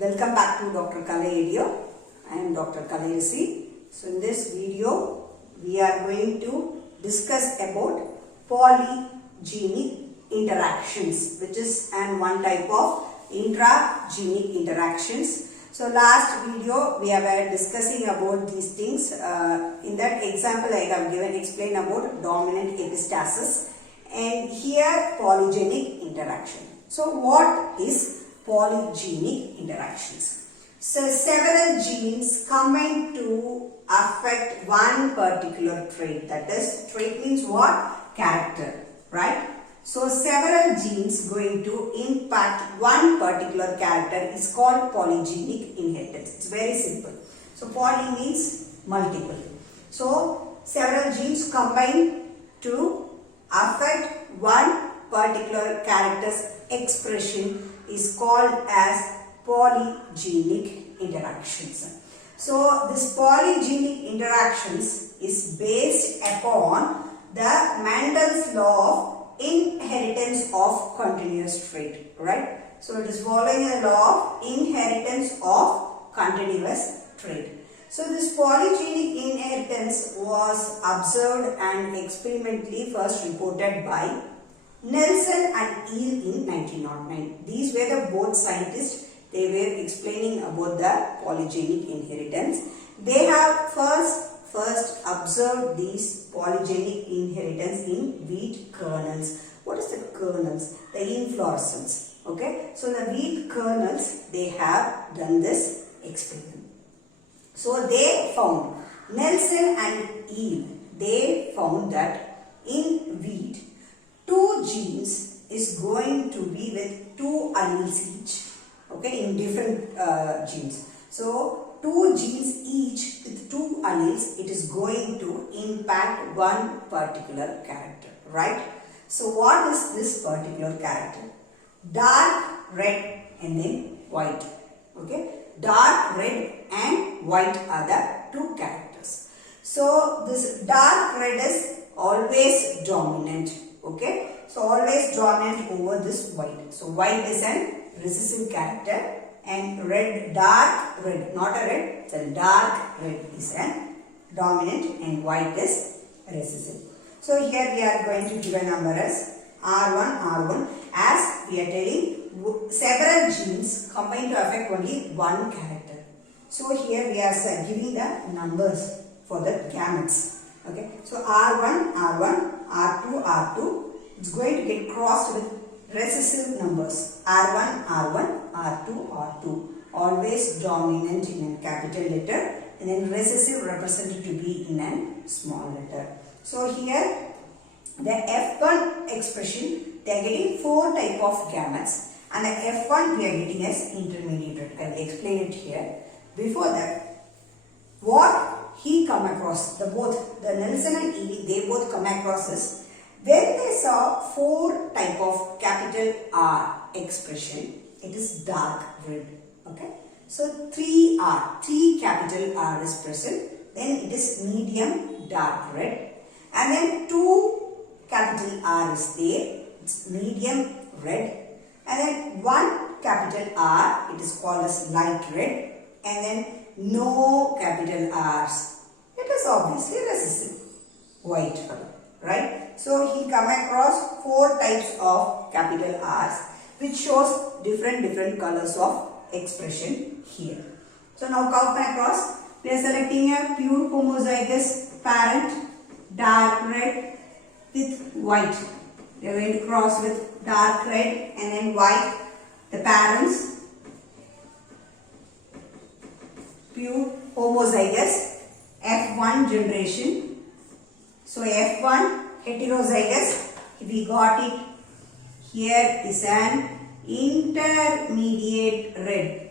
Welcome back to Dr. Kalai Radio. I am Dr. Kalai. So in this video, we are going to discuss about polygenic interactions, which is one type of intragenic interactions. So last video we were discussing about these things. In that example I have explained about dominant epistasis, and here polygenic interaction. So what is polygenic interactions? So several genes combine to affect one particular trait. That is, trait means what? Character, right? So several genes going to impact one particular character is called polygenic inheritance. It's very simple. So poly means multiple. So several genes combine to affect one particular character's expression is called as polygenic interactions. So this polygenic interactions is based upon the Mendel's law of inheritance of continuous trait, right? So it is following the law of inheritance of continuous trait. So this polygenic inheritance was observed and experimentally first reported by Nelson and Eel in 1909. These were the both scientists. They were explaining about the polygenic inheritance. They have first observed these polygenic inheritance in wheat kernels. What is the kernels? The inflorescence. Okay. So the wheat kernels, they have done this experiment. So they found, Nelson and Eel, they found that in wheat, two genes is going to be with two alleles each. Okay, in different genes. So two genes each with two alleles, it is going to impact one particular character, right? So what is this particular character? Dark red and then white. Okay, dark red and white are the two characters. So this dark red is always dominant. Okay, so always dominant over this white. So white is an recessive character, and red, dark red, not a red, the dark red is a dominant and white is recessive. So here we are going to give a number as R1, as we are telling several genes combine to affect only one character. So here we are giving the numbers for the gametes. Okay, so R1, R2, it's going to get crossed with recessive numbers R1, R2, always dominant in a capital letter, and then recessive represented to be in a small letter. So here the F1 expression, they are getting four type of gametes, and the F1 we are getting as intermediate. I will explain it here. Before that, what he come across, the Nelson and Eel, they both come across is, when they saw four type of capital R expression, it is dark red. Okay, so three capital R is present, then it is medium dark red, and then two capital R is there, it's medium red, and then one capital R, it is called as light red, and then no capital R's, it is obviously recessive, white color, right? So he come across four types of capital R's, which shows different colors of expression here. So now come across, we are selecting a pure homozygous parent, dark red with white. We are going to cross with dark red and then white. The parents, pure homozygous, F1 generation. So F1 heterozygous, we got it. Here is an intermediate red.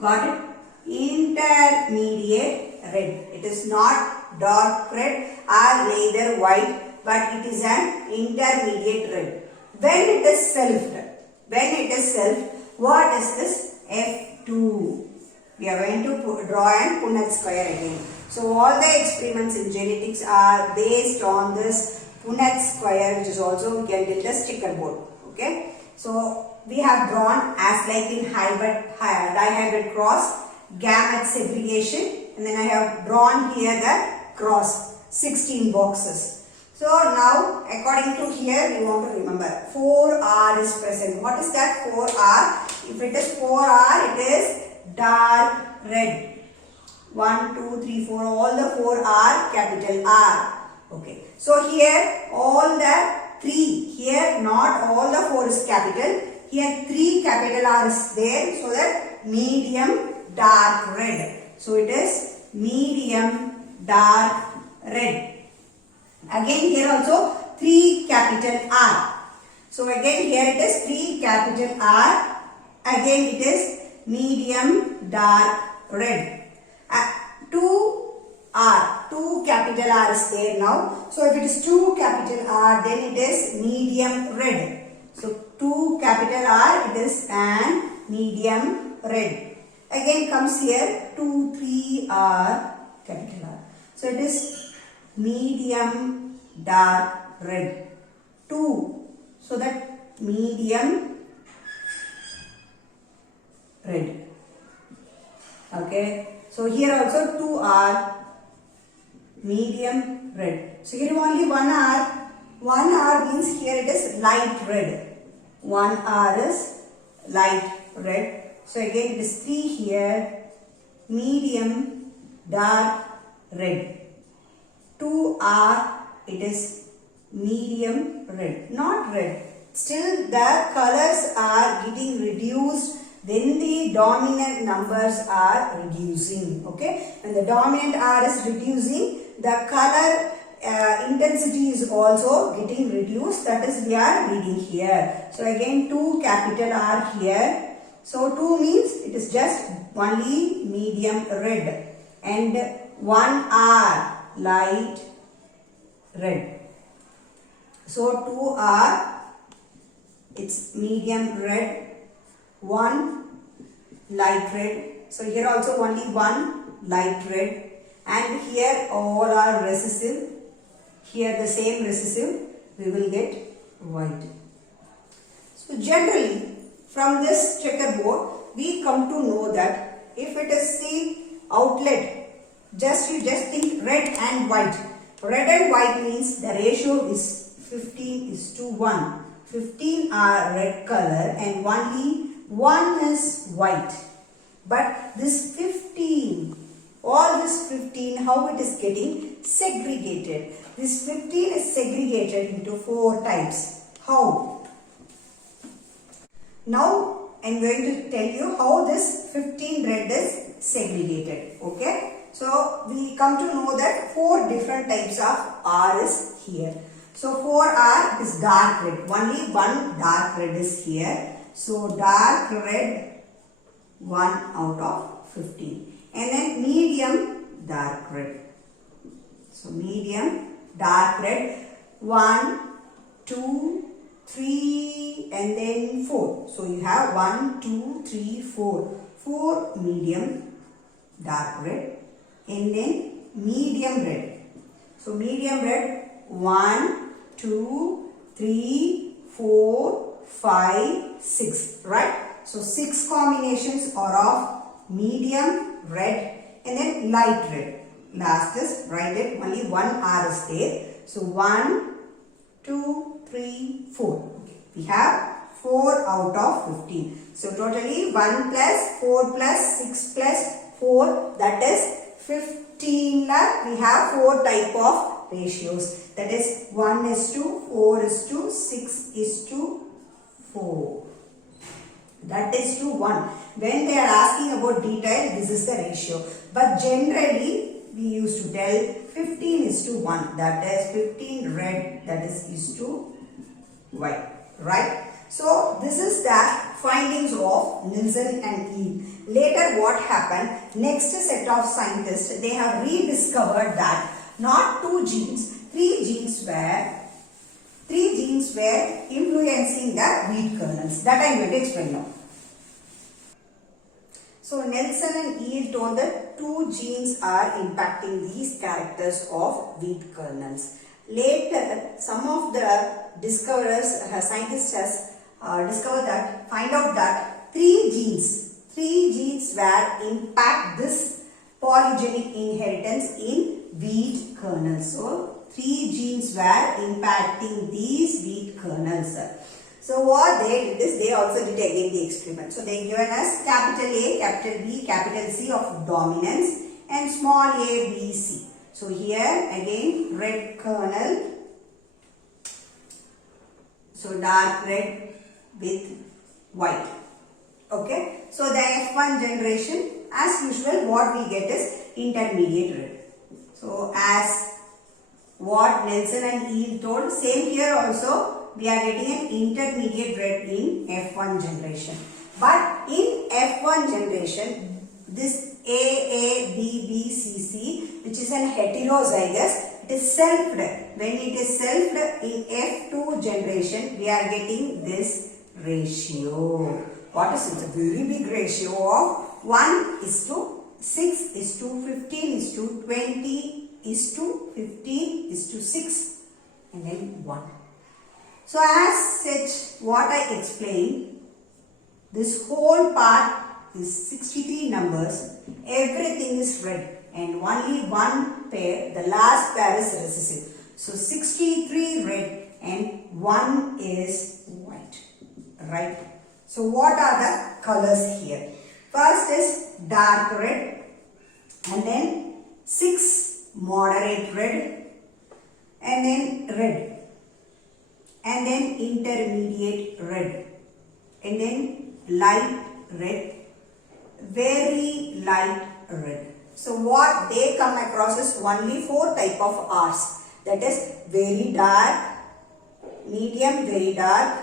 Got it? Intermediate red. It is not dark red or neither white, but it is an intermediate red. When it is self, what is this? F2. We are going to draw a Punnett square again. So all the experiments in genetics are based on this Punnett square, which is also we can build a sticker board. Okay. So we have drawn as like in dihybrid cross, gamete segregation, and then I have drawn here the cross, 16 boxes. So now according to here, we want to remember 4R is present. What is that 4R? If it is 4R, it is dark red. 1, 2, 3, 4, all the 4 are capital R. Okay. So here all the 3, here not all the 4 is capital. Here 3 capital R is there, so that medium dark red. So it is medium dark red. Again here also 3 capital R. So again here it is 3 capital R. Again it is medium dark red. 2 capital R is there now. So if it is 2 capital R, then it is medium red. So 2 capital R, it is an medium red. Again comes here 2, 3 R, capital R. So it is medium dark red. 2, so that medium red. Okay. So here also 2 R, medium red. So here only 1 R. 1 R means here it is light red. 1 R is light red. So again it is 3 here, medium dark red. 2 R, it is medium red, not red. Still the colors are getting reduced. Then the dominant numbers are reducing. Okay, when the dominant R is reducing, the color intensity is also getting reduced. That is we are reading here. So again 2 capital R here. So 2 means it is just only medium red, and 1 R light red. So 2 R, it's medium red. 1 light red. So here also only 1 light red, and here all are recessive. Here the same recessive, we will get white. So generally from this checkerboard we come to know that if it is the outlet, you just think red and white. Red and white means the ratio is 15:1. 15 are red color and only 1 is white. But this 15, all this 15, how it is getting segregated? This 15 is segregated into 4 types. How? Now I am going to tell you how this 15 red is segregated. Okay. So we come to know that 4 different types of R is here. So 4R is dark red. Only 1 dark red is here. So dark red 1 out of 15. And then medium dark red. So medium dark red 1, 2, 3 and then 4. So you have 1, 2, 3, 4. 4 medium dark red and then medium red. So medium red 1, 2, 3, 4, 5, 6. Right? So 6 combinations are of medium red and then light red. Last is bright red. Only 1 R is there. So 1, 2, 3, 4. Okay. We have 4 out of 15. So totally 1 plus 4 plus 6 plus 4, that is 15. We have 4 type of ratios. That is 1:4:6:4. That is to 1. When they are asking about detail, this is the ratio. But generally, we used to tell 15:1. That is 15 red, that is to white. Right? So, this is the findings of Nielsen and Eve. Later what happened? Next set of scientists, they have rediscovered that not 2 genes, 3 genes were influencing the wheat kernels. That I am going to explain now. So Nielsen and Eve told that 2 genes are impacting these characters of wheat kernels. Later, some of the discoverers, scientists has find out that three genes will impact this polygenic inheritance in wheat kernels. So, three genes were impacting these wheat kernels. So, what they did is they also did again the experiment. So, they given us capital A, capital B, capital C of dominance and small a, b, c. So, here again red kernel. So, dark red with white. Okay. So, the F1 generation, as usual, what we get is intermediate red. So, as what Nelson and Eel told, same here also, we are getting an intermediate red in F1 generation. But in F1 generation, this A, B, B, C, C, which is an heterozygous, it is selfed. When it is selfed in F2 generation, we are getting this ratio. What is it? It's a very big ratio of 1:6:15:20:15:6 and then 1. So as such, what I explained, this whole part is 63 numbers, everything is red and only one pair, the last pair is recessive. So 63 red and 1 is white, right? So what are the colors here? First is dark red and then 6 moderate red and then red and then intermediate red and then light red, very light red. So what they come across is only 4 type of R's, that is very dark, medium very dark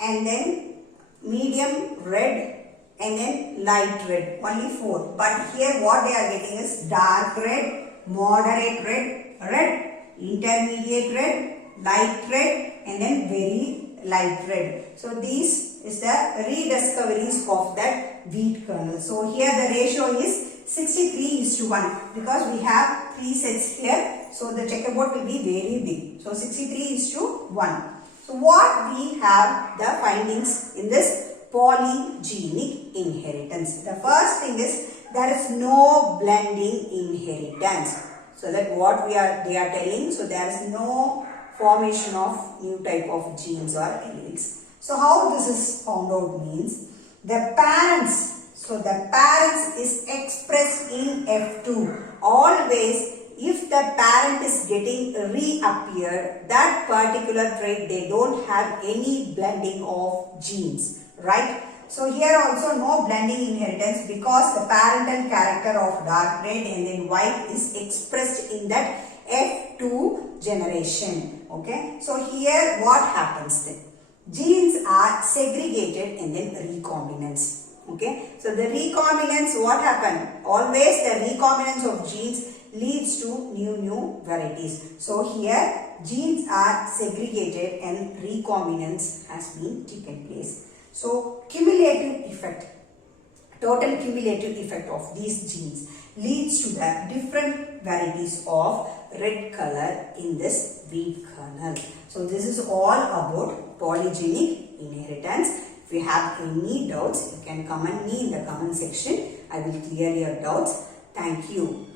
and then medium red and then light red, only 4. But here what they are getting is dark red, moderate red, red, intermediate red, light red and then very light red. So these is the rediscoveries of that wheat kernel. So here the ratio is 63:1 because we have 3 sets here. So the checkerboard will be very big. So 63:1. So what we have the findings in this polygenic inheritance. The first thing is there is no blending inheritance. So that what they are telling. So there is no formation of new type of genes or alleles. So how this is found out means the parents. So the parents is expressed in F2. Always if the parent is getting reappeared, that particular trait they don't have any blending of genes, right? So here also no blending inheritance because the parental character of dark red and then white is expressed in that F2 generation. Okay. So here what happens then? Genes are segregated and then recombinants. Okay. So the recombinants, what happened? Always the recombinants of genes leads to new varieties. So here genes are segregated and recombinants has been taken place. So cumulative effect, total cumulative effect of these genes leads to the different varieties of red color in this wheat kernel. So this is all about polygenic inheritance. If you have any doubts, you can comment me in the comment section. I will clear your doubts. Thank you.